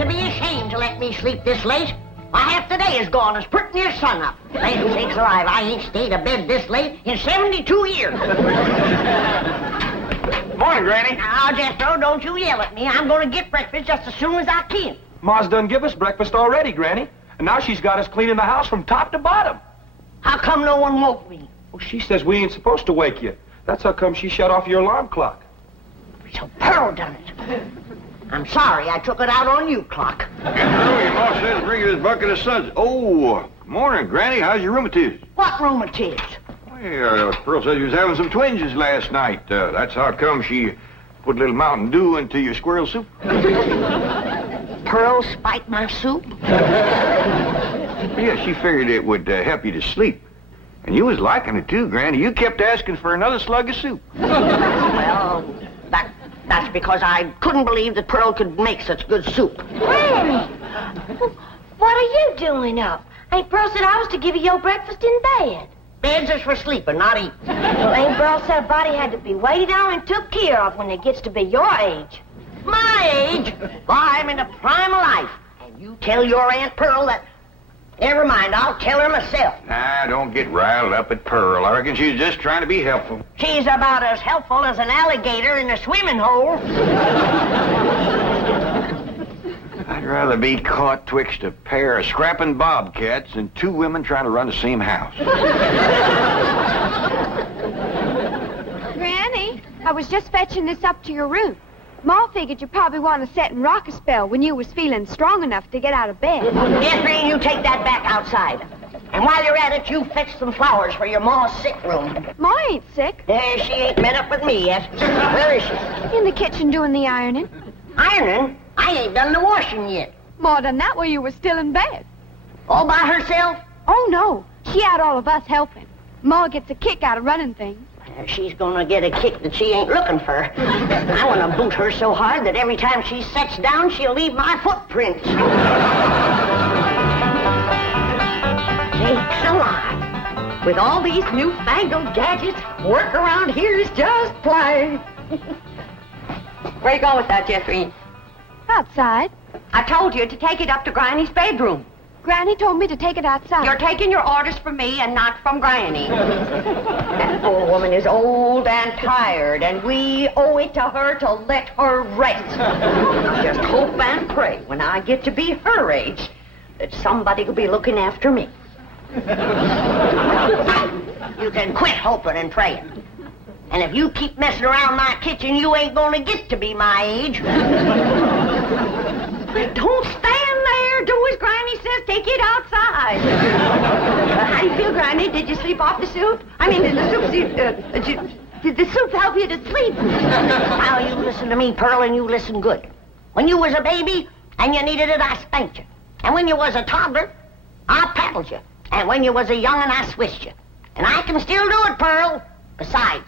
to be ashamed to let me sleep this late. My half the day is gone as pretty as sun up. Land sakes alive, I ain't stayed abed this late in 72 years. Morning, Granny. Now, Jethro, don't you yell at me. I'm going to get breakfast just as soon as I can. Ma's done give us breakfast already, Granny. And now she's got us cleaning the house from top to bottom. How come no one woke me? Well, she says we ain't supposed to wake you. That's how come she shut off your alarm clock. So Pearl done it. I'm sorry I took it out on you, Clock. Jethro, your ma says bring you this bucket of suds. Oh, morning, Granny. How's your rheumatiz? What rheumatiz? Well, Pearl said you was having some twinges last night. That's how come she put a little Mountain Dew into your squirrel soup. Pearl spiked my soup? Yeah, she figured it would help you to sleep. And you was liking it too, Granny. You kept asking for another slug of soup. Well, that's because I couldn't believe that Pearl could make such good soup. Granny, what are you doing up? Aunt Pearl said I was to give you your breakfast in bed. Beds is for sleeping, not eating. Well, Aunt Pearl said a body had to be waited on and took care of when it gets to be your age. My age? Why, I'm in the prime of life. And you tell your Aunt Pearl that... Never mind, I'll tell her myself. Nah, don't get riled up at Pearl. I reckon she's just trying to be helpful. She's about as helpful as an alligator in a swimming hole. I'd rather be caught twixt a pair of scrapping bobcats than two women trying to run the same house. Granny, I was just fetching this up to your room. Ma figured you probably want to sit and rock a spell when you was feeling strong enough to get out of bed. Jeffrey, you take that back outside. And while you're at it, you fetch some flowers for your ma's sick room. Ma ain't sick. She ain't met up with me yet. Where is she? In the kitchen doing the ironing. Ironing? I ain't done the washing yet. Ma done that while you were still in bed. All by herself? Oh, no. She had all of us helping. Ma gets a kick out of running things. She's gonna get a kick that she ain't looking for. I wanna boot her so hard that every time she sets down, she'll leave my footprints. Sakes alive. With all these newfangled gadgets, work around here is just plain. Where you going with that, Jeffrey? Outside. I told you to take it up to Granny's bedroom. Granny told me to take it outside. You're taking your orders from me and not from Granny. That poor woman is old and tired, and we owe it to her to let her rest. I just hope and pray when I get to be her age that somebody will be looking after me. You can quit hoping and praying. And if you keep messing around my kitchen, you ain't gonna get to be my age. Don't stand there. Do as Granny says. Take it outside. How do you feel, Granny? Did you sleep off the soup? I mean, did the soup help you to sleep? Now, you listen to me, Pearl, and you listen good. When you was a baby and you needed it, I spanked you. And when you was a toddler, I paddled you. And when you was a young'un, I swished you. And I can still do it, Pearl. Besides,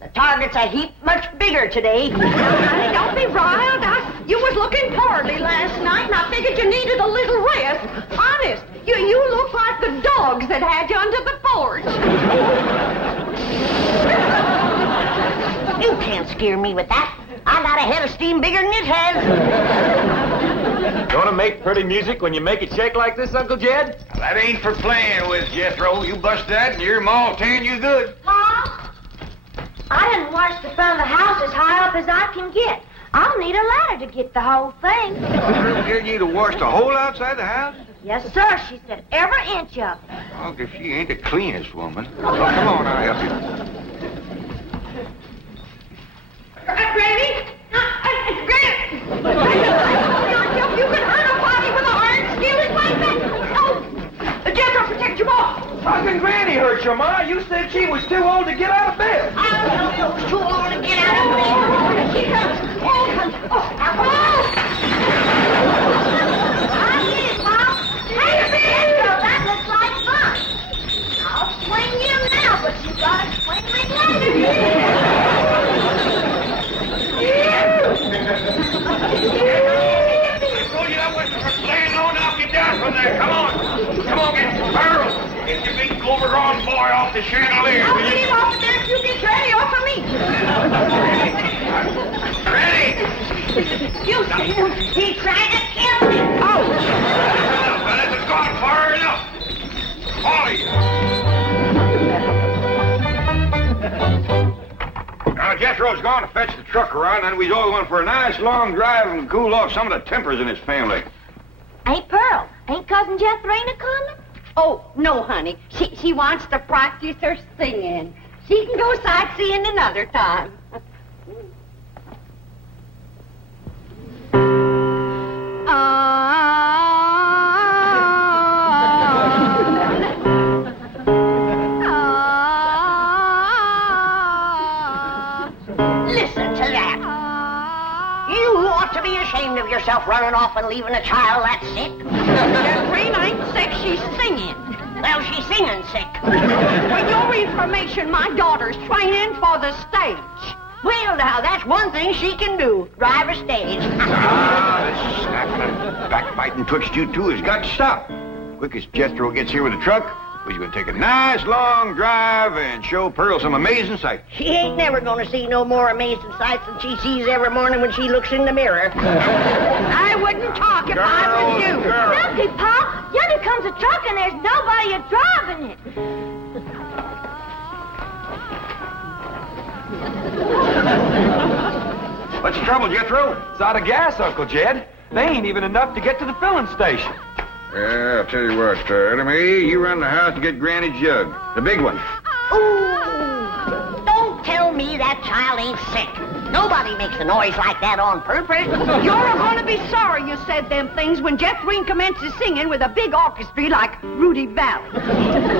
the target's a heap much bigger today. Honey, don't be riled. You was looking poorly last night, and I figured you needed a little rest. Honest, you look like the dogs that had you under the porch. You can't scare me with that. I got a head of steam bigger than it has. Gonna make pretty music when you make it shake like this, Uncle Jed? That ain't for playing with, Jethro. You bust that and your ma'll tan you good. Mom, I didn't wash the front of the house as high up as I can get. I'll need a ladder to get the whole thing. Pearl getting you to wash the whole outside the house? Yes, sir, she said every inch of it. Oh, if she ain't the cleanest woman. Oh, come on, I'll help you. Granny? Granny! You can hurt a body with an iron skillet like that? Oh! Jethro, protect your ball! How can Granny hurt your ma? You said she was too old to get out of bed. I was too old to get out of bed. Here comes. Oh! I get it, Mom. Hey, Jethro, that looks like fun. I'll swing you now, but you gotta swing me later. Told you that wasn't for playing low. Now get down from there. Come on, get Pearl. Get your big overgrown boy off the chandelier. I'll get him off of there if you get Granny off of me. Ready? You see, he tried to kill me. Ouch! That has gone far enough. All of you. Now, Jethro's gone to fetch the truck around, and we's all going for a nice long drive and cool off some of the tempers in his family. Hey, Pearl, ain't Cousin Jethrina coming? Oh, no, honey. She wants to practice her singing. She can go sightseeing another time. Listen to that. You ought to be ashamed of yourself running off and leaving a child that sick. Jethrina ain't sick, she's singing. Well, she's singing sick. For your information, my daughter's training for the stage. Well, now, that's one thing she can do. Drive a stage. This snapping and backbiting twixt you two has got to stop. Quick as Jethro gets here with the truck, we're going to take a nice long drive and show Pearl some amazing sights. She ain't never going to see no more amazing sights than she sees every morning when she looks in the mirror. I wouldn't talk if I was you. Look, Pop, yonder comes a truck and there's nobody driving it. What's the trouble, Jethro? It's out of gas, Uncle Jed. They ain't even enough to get to the filling station. Yeah, I'll tell you what, Enemy, you run the house to get Granny's jug. The big one. Ooh, don't tell me that child ain't sick. Nobody makes a noise like that on purpose. You're going to be sorry you said them things when Jethrina commences singing with a big orchestra like Rudy Valley.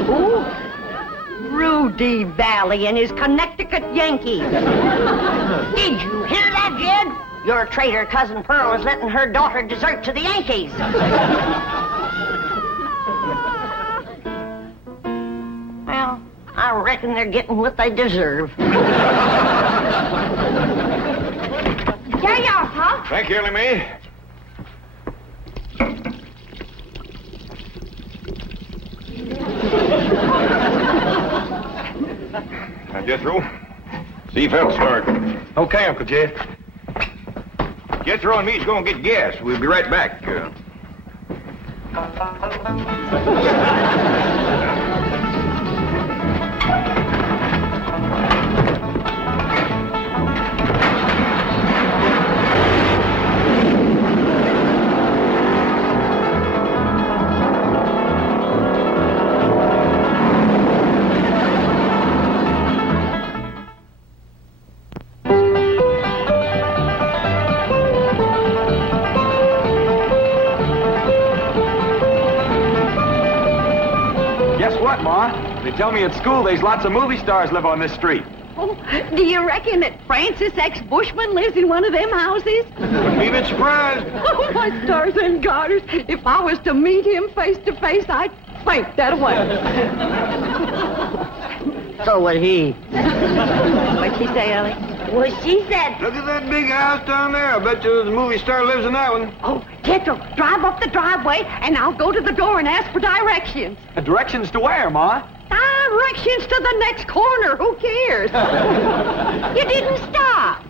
Ooh, Rudy Valley and his Connecticut Yankees. Did you hear that, Jed? Your traitor cousin Pearl is letting her daughter desert to the Yankees. Well, I reckon they're getting what they deserve. There you are, Pop. Thank you, Enemy. Now, Jethro, see if that'll start. Okay, Uncle Jed. Jethro and me's going to get gas. We'll be right back. They tell me at school there's lots of movie stars live on this street. Oh, do you reckon that Francis X. Bushman lives in one of them houses? Wouldn't be a bit surprised. Oh, my stars and garters. If I was to meet him face to face, I'd faint that away. So would he. What'd she say, Ellie? Well, she said... Look at that big house down there. I bet you the movie star lives in that one. Oh, Jethro, drive up the driveway, and I'll go to the door and ask for directions. Directions to where, Ma? Directions to the next corner. Who cares? You didn't stop.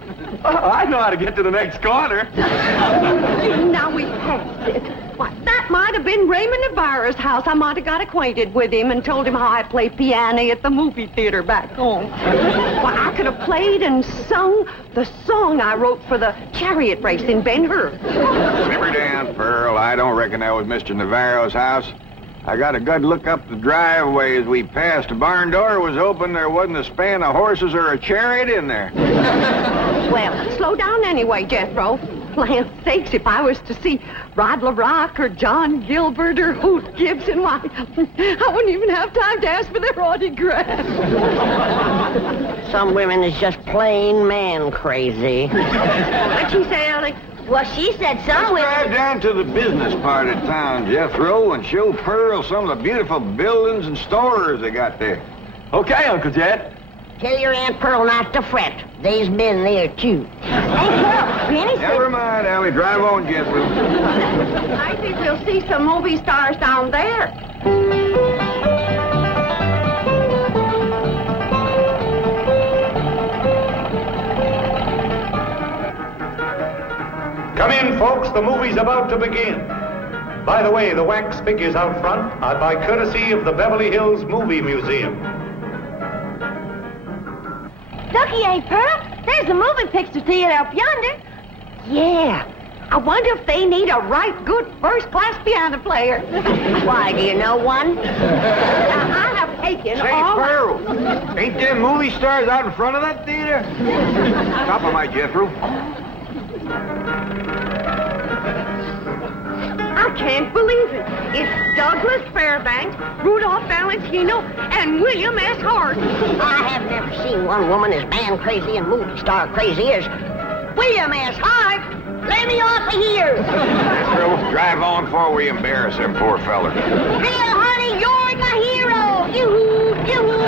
I know how to get to the next corner. Now we passed it. Why, that might have been Raymond Navarro's house. I might have got acquainted with him and told him how I play piano at the movie theater back home. Why, I could have played and sung the song I wrote for the chariot race in Ben-Hur. Simmer down, Pearl. I don't reckon that was Mr. Navarro's house. I got a good look up the driveway as we passed. The barn door was open. There wasn't a span of horses or a chariot in there. Well, slow down anyway, Jethro. Land's sakes, if I was to see Rod LaRock or John Gilbert or Hoot Gibson, why, I wouldn't even have time to ask for their autograph. Some women is just plain man crazy. What'd she say, Ellie? Well, she said some Let's drive women... down to the business part of town, Jethro, and show Pearl some of the beautiful buildings and stores they got there. Okay, Uncle Jed. Tell your Aunt Pearl not to fret. They's been there, too. Hey, Pearl, Granny said... Never mind, Allie. Drive on, Jethro. I think we'll see some movie stars down there. Come in, folks. The movie's about to begin. By the way, the wax figures out front are by courtesy of the Beverly Hills Movie Museum. Looky, ain't Pearl? There's a movie picture theater up yonder. Yeah. I wonder if they need a right good first-class piano player. Why, do you know one? I have taken Say, all... Pearl, ain't them movie stars out in front of that theater? Stop a minute, Jethro. I can't believe it. It's Douglas Fairbanks, Rudolph Valentino, and William S. Hart. I have never seen one woman as man crazy and movie star crazy as William S. Hart. Let me off of here. Pearl, drive on before we embarrass them poor fellers. Bill, honey, you're my hero. Yoo-hoo, yoo-hoo.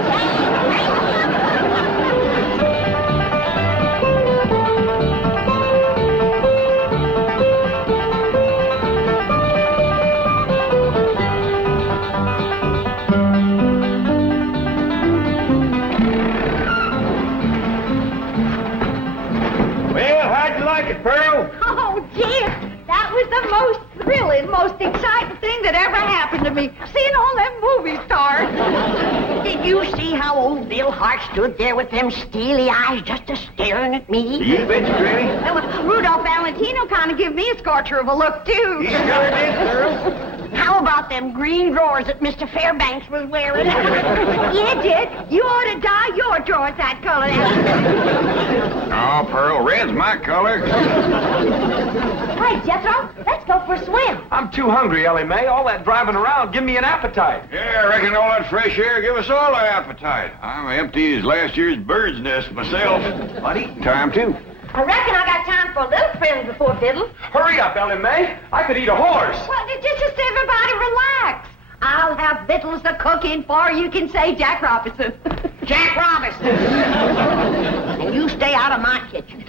Well, how'd you like it, Pearl? Oh, dear. That was the most thrilling, most exciting thing that ever happened to me. Seeing all them movie stars. Did you see how old Bill Hart stood there with them steely eyes just a-staring at me? You bet you, Granny. And Rudolph Valentino kind of gave me a scorcher of a look, too. You sure did, Pearl. How about them green drawers that Mr. Fairbanks was wearing? You did. You ought to dye your drawers that color. Oh, Pearl, red's my color. Hey, Jethro, let's go for a swim. I'm too hungry, Ellie Mae. All that driving around, give me an appetite. Yeah, I reckon all that fresh air give us all an appetite. I'm empty as last year's bird's nest myself. But eating time, too. I reckon I got time for a little friend before fiddle. Hurry up, Ellie Mae. I could eat a horse. Well, just everybody relax. I'll have victuals to cook in for you can say Jack Robinson. Jack Robinson. And you stay out of my kitchen.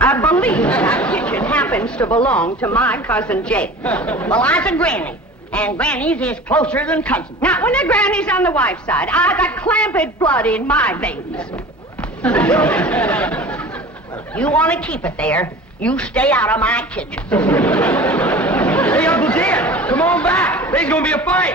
I believe that kitchen happens to belong to my cousin Jake. Well, I's a granny. And grannies is closer than cousins. Not when the granny's on the wife's side. I got clamped blood in my veins. You want to keep it there, you stay out of my kitchen. Hey, Uncle Jed, come on back. There's going to be a fight.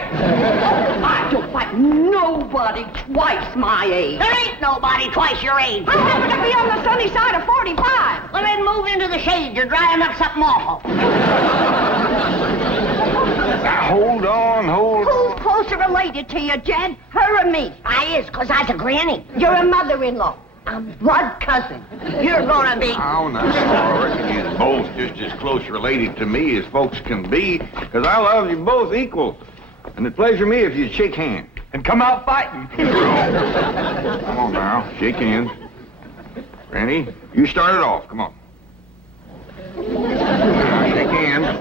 I don't fight nobody twice my age. There ain't nobody twice your age. I happen to be on the sunny side of 45. Well, then move into the shade. You're drying up something awful. Now, hold on. Who's closer related to you, Jed? Her or me? I is, 'cause I's a granny. You're a mother-in-law. A blood cousin. You're gonna be... Oh, no. I reckon you're both just as close related to me as folks can be, 'cause I love you both equal. And it'd pleasure me if you'd shake hands. And come out fighting. Come on now, shake hands. Granny, you start it off. Come on. Now, shake hands.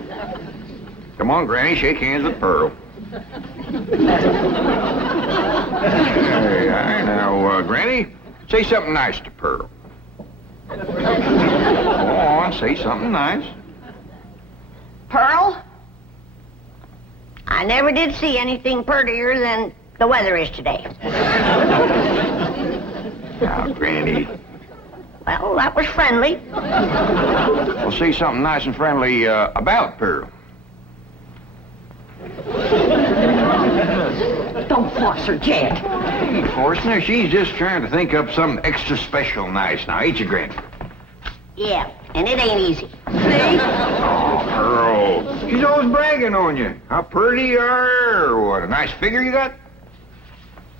Come on, Granny, shake hands with Pearl. Hey, all right, now, Granny, say something nice to Pearl. Go on, say something nice. Pearl? I never did see anything prettier than the weather is today. Now, Granny. Well, that was friendly. Well, say something nice and friendly about Pearl. Don't force her, Jed. Ain't forcing her. She's just trying to think up something extra special nice now, ain't you, Granny? Yeah, and it ain't easy. See? Oh, Pearl. She's always bragging on you. How pretty you are, or what a nice figure you got.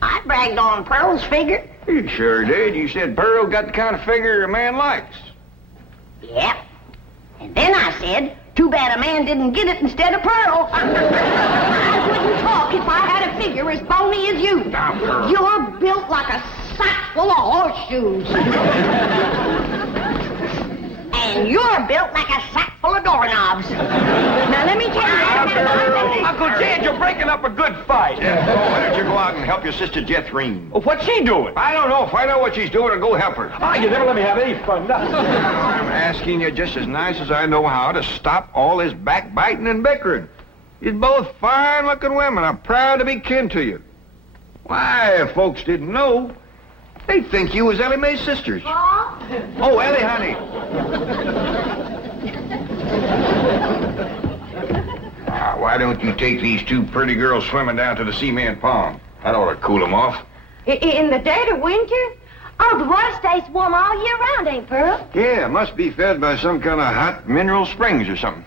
I bragged on Pearl's figure. You sure did. You said Pearl got the kind of figure a man likes. Yep. And then I said, too bad a man didn't get it instead of Pearl. I wouldn't talk if I had a figure as bony as you. Now, Pearl. You're built like a sack full of horseshoes. And you're built like a sack full of doorknobs. Now, let me tell you... Uncle Jed, you're breaking up a good fight. Yeah, why don't you go out and help your sister DouglasIrene? Well, what's she doing? I don't know. Find out what she's doing and go help her. Ah, you never let me have any fun. I'm asking you just as nice as I know how to stop all this backbiting and bickering. You're both fine-looking women. I'm proud to be kin to you. Why, if folks didn't know, they'd think you was Ellie Mae's sisters. Oh, Ellie, honey. Why don't you take these two pretty girls swimming down to the cement pond? That ought to cool them off. In the dead of winter? Oh, the water stays warm all year round, ain't Pearl? Yeah, must be fed by some kind of hot mineral springs or something.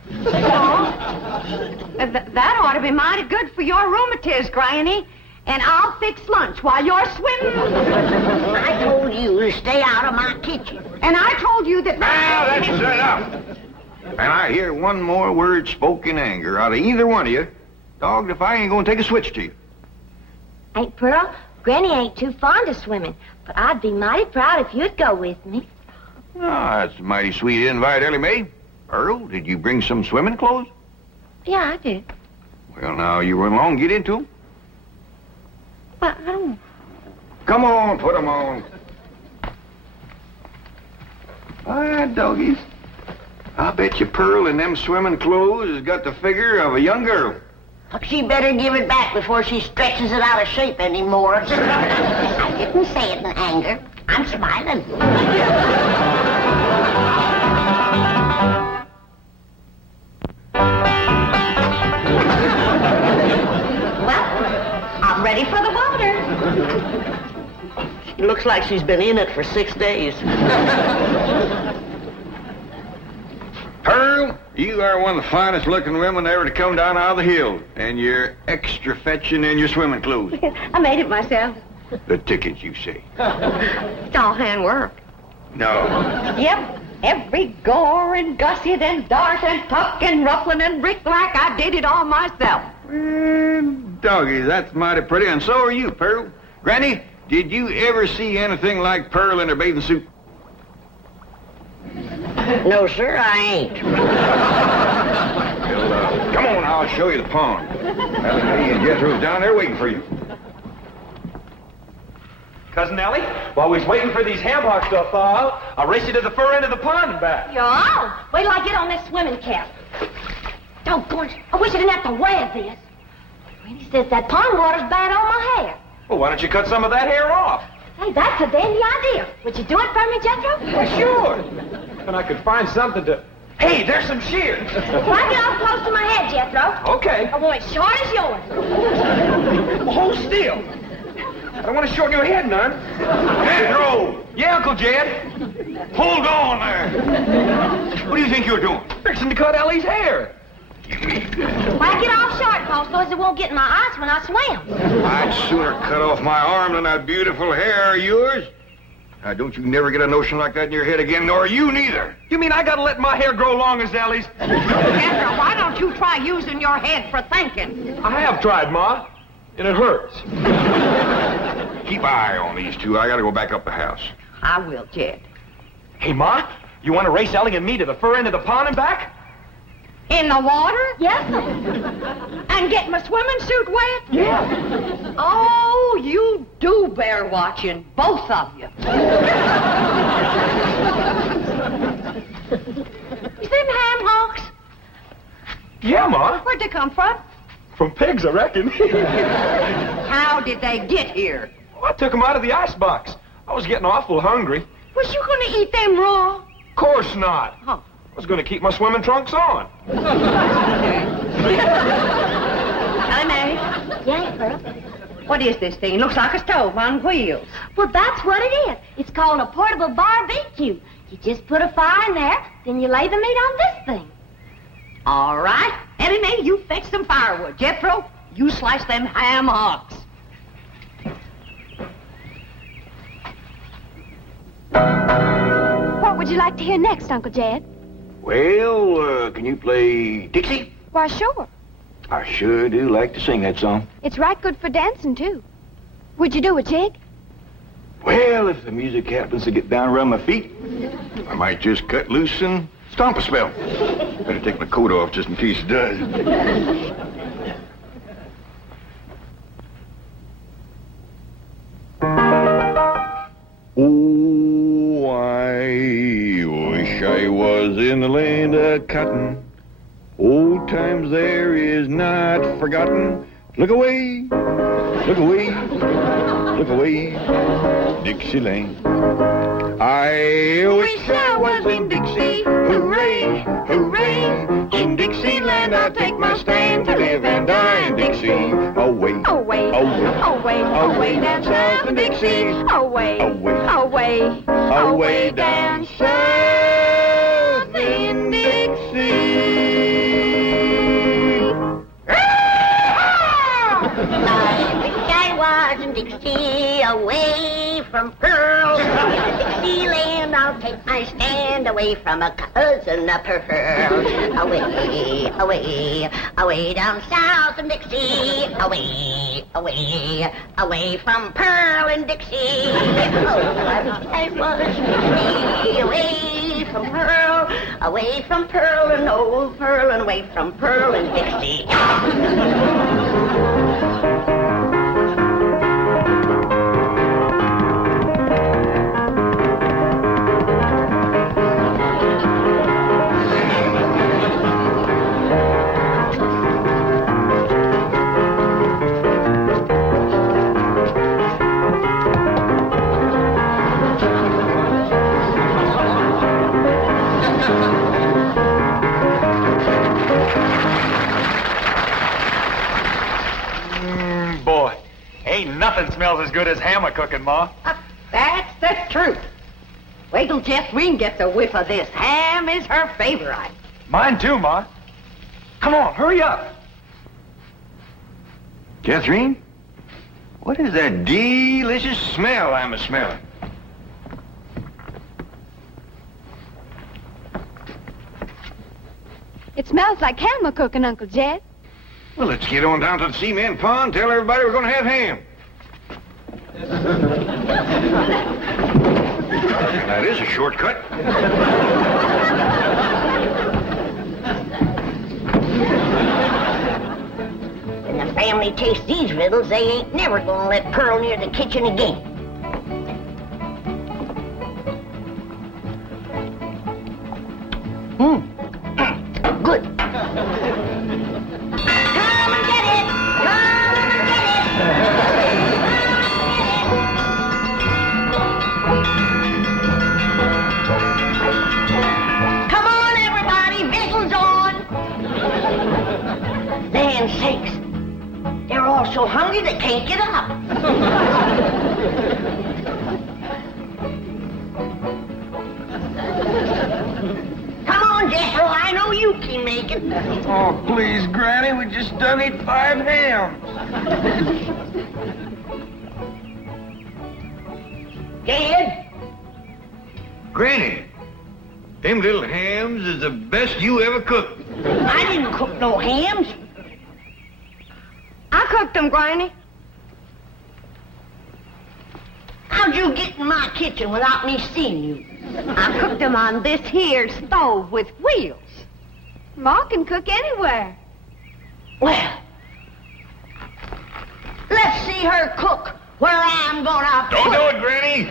That ought to be mighty good for your rheumatiz, Granny. And I'll fix lunch while you're swimming. I told you to stay out of my kitchen. And I told you that... Now, that's enough. And I hear one more word spoke in anger out of either one of you, dogged if I ain't gonna take a switch to you. Ain't Pearl? Granny ain't too fond of swimming, but I'd be mighty proud if you'd go with me. Oh, that's a mighty sweet invite, Ellie Mae. Earl, did you bring some swimming clothes? Yeah, I did. Well, now, you run along, get into them. But I don't... Come on, put them on. All right, doggies. I bet you Pearl in them swimming clothes has got the figure of a young girl. She better give it back before she stretches it out of shape anymore. I didn't say it in anger. I'm smiling. Well, I'm ready for the water. It looks like she's been in it for 6 days. Pearl, you are one of the finest looking women ever to come down out of the hill. And you're extra fetching in your swimming clothes. I made it myself. The tickets, you say? It's all handwork. No. Yep. Every gore and gusset and dart and tuck and ruffling and brick-like, I did it all myself. Doggy, that's mighty pretty, and so are you, Pearl. Granny, did you ever see anything like Pearl in her bathing suit? No, sir, I ain't. Well, come on, I'll show you the pond. Ellie and Jethro's down there waiting for you. Cousin Ellie, while we're waiting for these ham hocks to thaw out, I'll race you to the fur end of the pond and back. You're on. Wait till I get on this swimming cap. Doggone it. I wish I didn't have to wear this. Granny says that pond water's bad on my hair. Well, why don't you cut some of that hair off? Hey, that's a dandy idea. Would you do it for me, Jethro? Well, sure. And I could find something to... Hey, there's some shears. Well, I get off close to my head, Jethro. Okay. I want it short as yours. Well, hold still. I don't want to shorten your head none. Jethro! Yeah, Uncle Jed. Hold on there. What do you think you're doing? Fixing to cut Ellie's hair. Well, I get off short, Paul, so as it won't get in my eyes when I swim. I'd sooner cut off my arm than that beautiful hair of yours. Now, don't you never get a notion like that in your head again, nor you neither. You mean I gotta let my hair grow long as Ellie's? Jethro, why don't you try using your head for thinking? I have tried, Ma, and it hurts. Keep an eye on these two. I gotta go back up the house. I will, Jed. Hey, Ma, you want to race Ellie and me to the fur end of the pond and back? In the water? Yes, sir. And get my swimming suit wet? Yeah. Oh, you do bear watching, both of you. You see them ham hocks? Yeah, Ma. Where'd they come from? From pigs, I reckon. How did they get here? I took them out of the icebox. I was getting awful hungry. Was you going to eat them raw? Of course not. Huh. I was going to keep my swimming trunks on. Ellie Mae, Yeah, Pearl. what is this thing? Looks like a stove on wheels. Well, that's what it is. It's called a portable barbecue. You just put a fire in there, then you lay the meat on this thing. All right. Ellie Mae, you fetch some firewood. Jethro, you slice them ham hocks. What would you like to hear next, Uncle Jed? Well, can you play Dixie? Why, sure. I sure do like to sing that song. It's right good for dancing, too. Would you do a jig? Well, if the music happens to get down around my feet, I might just cut loose and stomp a spell. Better take my coat off just in case it does. Oh, I wish I was in the land of cotton. Old times there is not forgotten. Look away, look away, look away, Dixieland. I wish I was in Dixie. Hooray, hooray. In Dixieland I'll take my stand to live Dixie, away, Away, away down south of Dixie. Away, away down south in Dixie. I was in Dixie, away from Pearl. Dixieland, I'll take my stand away from a cousin of Pearl. Away, away, away down south in Dixie. Away from Pearl and Dixie. Oh, I was in Dixie, away from Pearl and old Pearl, and away from Pearl and Dixie. Boy, ain't nothing smells as good as ham cooking, Ma. That's the truth. Wait till DouglasIrene gets a whiff of this. Ham is her favorite. Mine too, Ma. Come on, hurry up. Catherine, what is that delicious smell I'm a-smelling? It smells like ham cooking, Uncle Jed. Well, let's get on down to the cement pond, tell everybody we're going to have ham. That is a shortcut. When the family tastes these riddles, they ain't never gonna let Pearl near the kitchen again. Good. Come and get it! Come and get it! Come on, everybody! Victuals on! Land sakes! They're all so hungry they can't get up. Come on, Jethro, I know you can make it. Oh, please, Granny, we just done eat 5 hams. Dad? Granny, them little hams is the best you ever cooked. I didn't cook no hams. I cooked them, Granny. How'd you get in my kitchen without me seeing you? I cooked them on this here stove with wheels. Ma can cook anywhere. Well, let's see her cook where I'm gonna Don't do it, Granny.